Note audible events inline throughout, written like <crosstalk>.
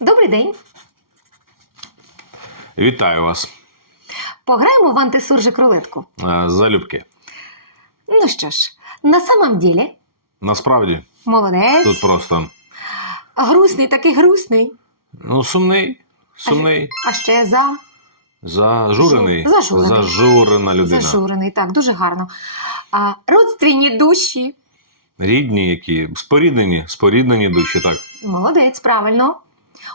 Добрий день. Вітаю вас. Пограємо в антисуржик рулетку. Е, Залюбки. Ну що ж, на самом деле, Насправді, молодець. тут просто Грустний такий грустний. ну, сумний, сумний, А ще за зажурений, Жу- зажурений. зажурена людина. зажурений. Так, дуже гарно. А, родственні душі. Рідні, які споріднені, споріднені душі, так. Молодець, правильно.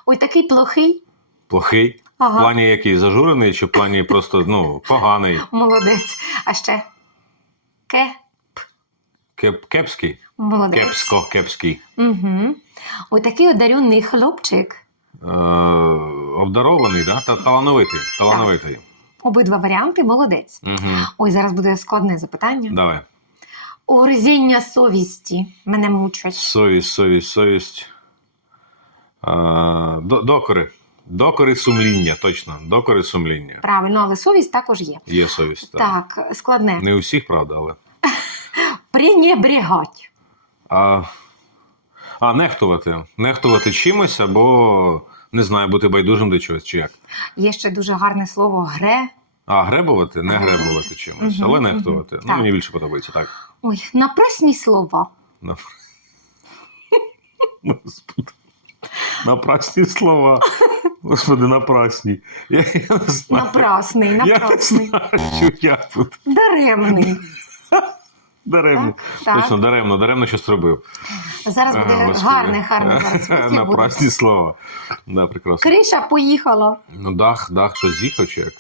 Ой, такий плохий. Плохий. В плані який зажурений, чи в плані просто ну, поганий. <laughs> Молодець. А ще ке. Кеп, кепський. Молодець. Кепсько, кепський. Угу. Ой, такий одарюнний хлопчик. Е, обдарований, да? Та, талановитий. талановитий. Обидва варіанти молодець. Угу. Ой, зараз буде складне запитання. Давай. Угризіння совісті мене мучать. Совість, совість, совість. Докори. Докори сумління, точно. Докори сумління. Правильно, але совість також є. Є совість. Так. Так, складне. Не у всіх, правда, але. <laughs> Пренебрігать. А, а нехтувати. Нехтувати чимось або, не знаю, бути байдужим до чогось, чи як. Є ще дуже гарне слово гре. А гребувати, не гребувати чимось, але нехтувати. Ну, мені більше подобається, так. Ой, напрасні слова. <laughs> Господи. Напрасні слова. Господи, напрасні. Я, я не знаю. Напрасний, Я не напрасний. знаю, що я тут. Даремний. Даремно. Так, Точно, даремно, даремно щось робив. Зараз буде Господи. гарне, гарне зараз <laughs> буде. Напрасні слова. Да, прекрасно. Криша поїхала. Ну, дах, дах, щось з'їхав чи як?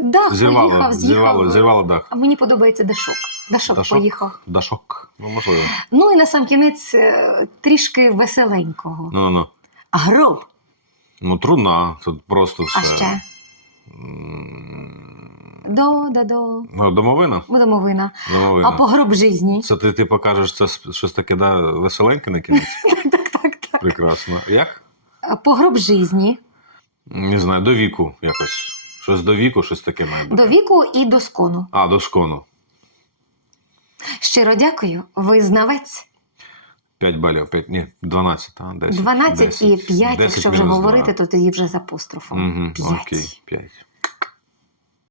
Дах Зірвало, поїхав, зірвало, з'їхав. зірвало дах. А мені подобається Дашок. Дашок, Дашок? поїхав. Дашок. Ну, можливо. Ну і на сам кінець е, трішки веселенького. Ну, ну, ну. Гроб. Ну, трудна. Тут просто все. А ще М, до до Ну, домовина? домовина. Домовина. А по гроб жизні. Це ти, ти покажеш це щось таке, да, веселеньке на кінець? <laughs> Так, так, так. Прекрасно. Як? А По гроб жизні. Не знаю, до віку якось. Щось до віку, щось таке має бути. До віку і до скону. А, до шкону. Щиро дякую. Ви знавець. 5 балів, 5, ні, 12, а, 10. 12 і 5, 10 якщо вже говорити, то тоді вже з апострофом. Угу, 5. окей, 5.